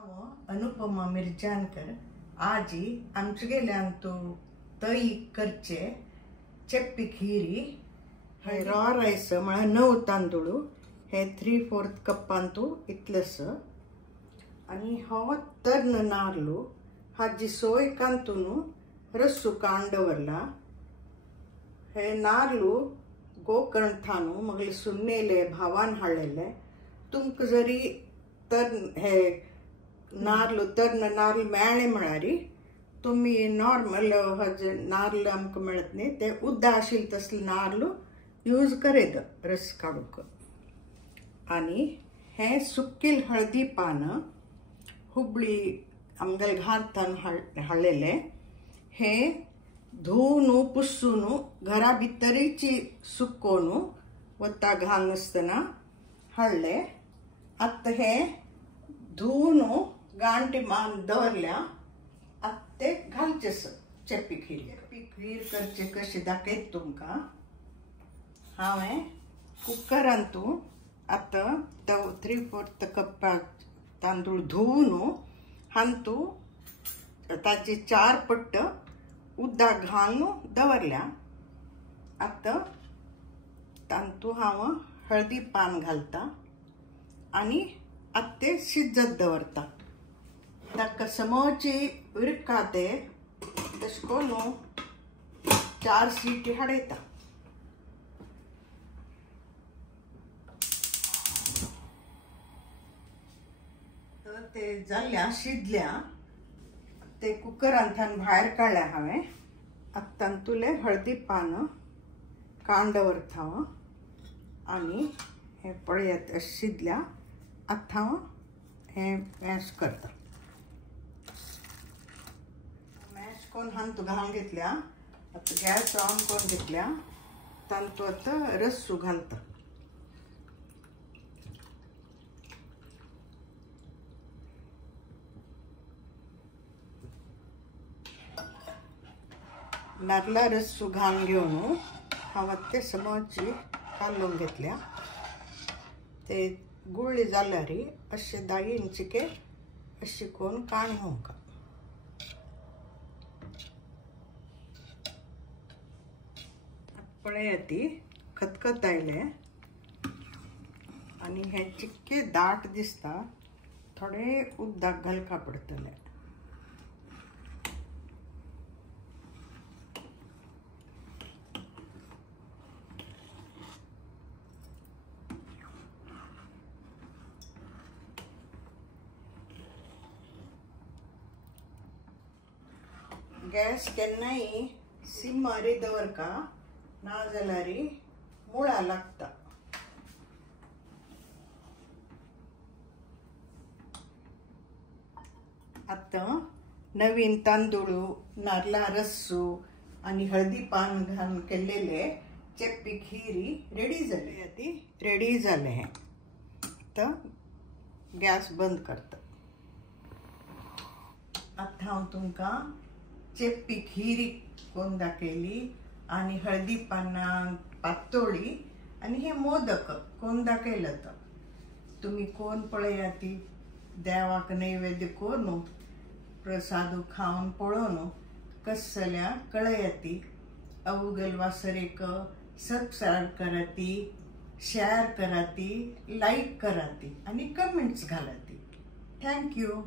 हांव अनुपमा मिरजानकर आजी आमचे गेल्यांतू तई करचे चेप्पी खीरी हे रॉ रायस म्हळ्यार 9 तांदूळ हे 3/4 कपांतू इतलस आणि हो तर्ण नारळू हाजी सोय कांतून रस्सू कांडवरला हे नारळू गोकर्ण थानू मगले सुन्नेले भावान हाडलेले तुमक जरी तर्ण हे नारळ तर्ण नारळ मेळ्ळे म्हळ्यारी तुम्ही नॉर्मल हजे नारळ आमकां मेळत न्ही ते उद्दा आशिल्ले तसले नारळ यूज करेद रस काडूक आनी हे सुक्कील हळदी पान हुबळी आमगेले घालतान हाडलेले हे धुवन पुसून घरा भितरीची सुकोवन वता घालनासतना हाडले आतां हे धुवन गांठी मान दवरल्या आतां ते घालचेस चेप्पी खीर करचे कशें दाखयत तुमकां हांवें कुकरांतू आतां 3/4 कप तांदूळ धुवन हांतू ताचे 4 पट्ट उदक घालून दवरल्या आतां तांतू हांव हळदी पान घालता आनी आतां ते शिजत दवरता ताका समोची उरका ते तशें करून 4 सीटी हाडयता ते जाल्या शिजल्या ते कुकरांतल्यान भायर काडल्या हांवें आतां तांतुले हळदी पान कांडवरता आनी हे पळयात शिजल्या आतां हांव हे मॅश करता मॅश करून हांतू घालून घेतल्या आतां गॅस ऑन करून घेतल्या तांतू आतां रस्सू घालता नारळा रस्सू घालून घेवन हांव ते समोची कालून घेतल्या ते गुळ्ळी जाल्यार अशें दायीन चिके अशें करून काणूंक पळयात ती खतखत आयले आनी हे चिक्के दाट दिसता थोडे उदक घालपा पडटले गॅस केन्नाय सिम्मार दवरका ना जाल्यार मुळा लागता आतां नवीन तांदूळ नारळा रस्सू आनी हळदी पान घालून केल्लेले चेप्पी खीरी रेडी जाली ती रेडी जाले हे आतां गॅस बंद करता आतां हांव तुमकां चेप्पी खीरी करून दाखयली आनी हळदी पानां पातोळी आनी हे मोदक करून दाखयला तुमी कोण पळयात ती देवाक नैवेद्य करून प्रसाद खावन पळोवन कस जाल्या कळयाती अवगल वासरेक सबस्क्राइब कराती शेअर कराती लाईक कराती आनी कमेंट्स घालाती थँक्यू